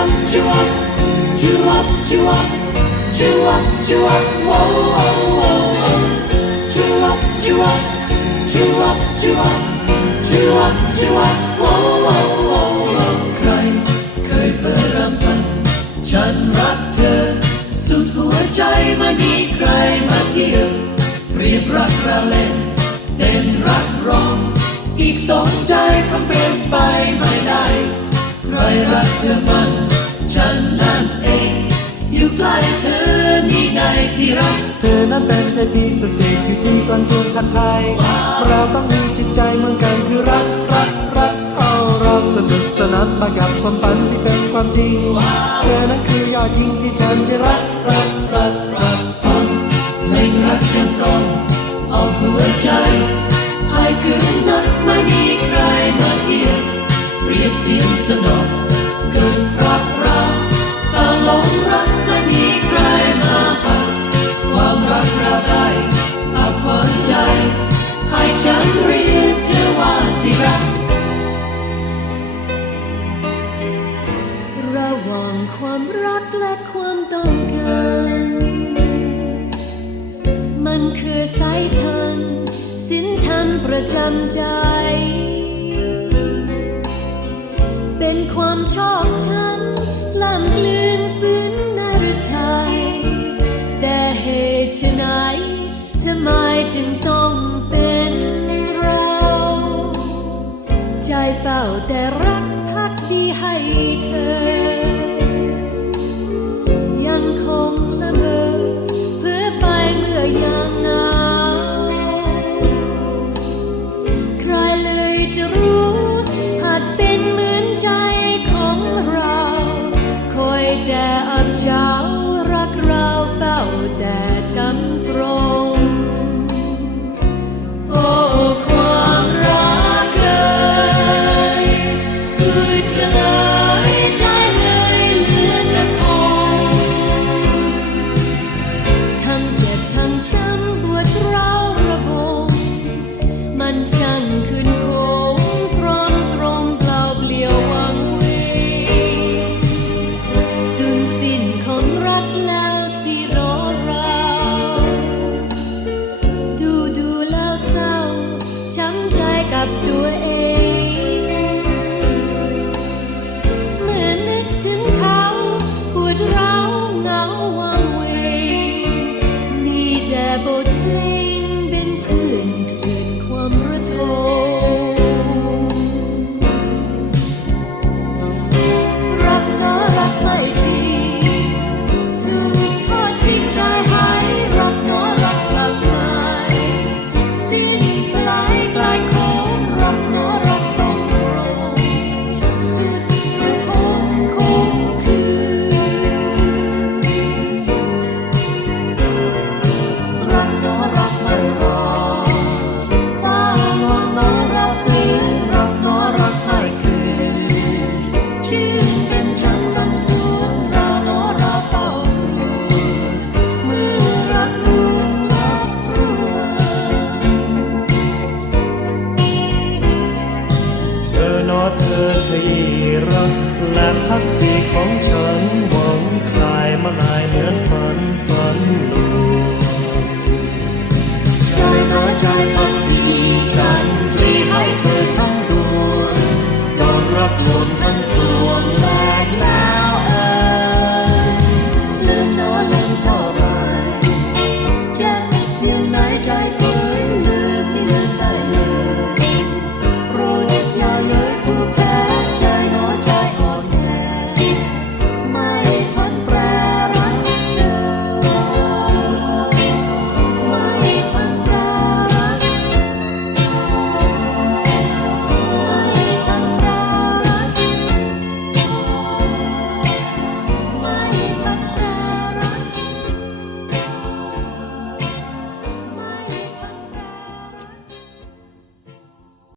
up, chew up, chew up, chew up, chew up, chew up, whoa, whoa, whoa, whoa. Chew up, chew up, chew up, chew up, chew up, chew up, whoa, whoa, whoa, whoa. ใครเคยเพ้อรำพัน ฉันรักเธอ สุดหัวใจไม่มีใครมาเทียบเปรียบรักเราเล่นเต้นรักร้อง อีกสองใจคงเป็นไปไม่ได้ ใครรักเธอมัน เธอนั้นเป็นเทพีสเตจที่ถึงกลางตัวทักทย เราต้องมีจิตใจเหมือนกันคือรักรักรักเอาเราสนุกสนานมากับความฝันที่เป็นความจริง เธอนั้นคือยอดจริงที่ฉันจะรักรักรักรักฟังเพลงรักกันก่อนเอาหัวใจให้คืนนักไม่มีใครมาเทียบเรียบเสียงสนอเความต้องการ มันคือสายทานสินธรรมประจำใจ เป็นความชอบช้ำล่ำกลืนฟื้นนรทัยแต่เหตุไฉนทำไมจึงต้องเป็นเรา ใจเฝ้าแต่รักพักดีให้เธอ อับเช้ารักเราเฝ้าแต่ำใจ พักดีของฉันหวังคลายมาลายเนื้อ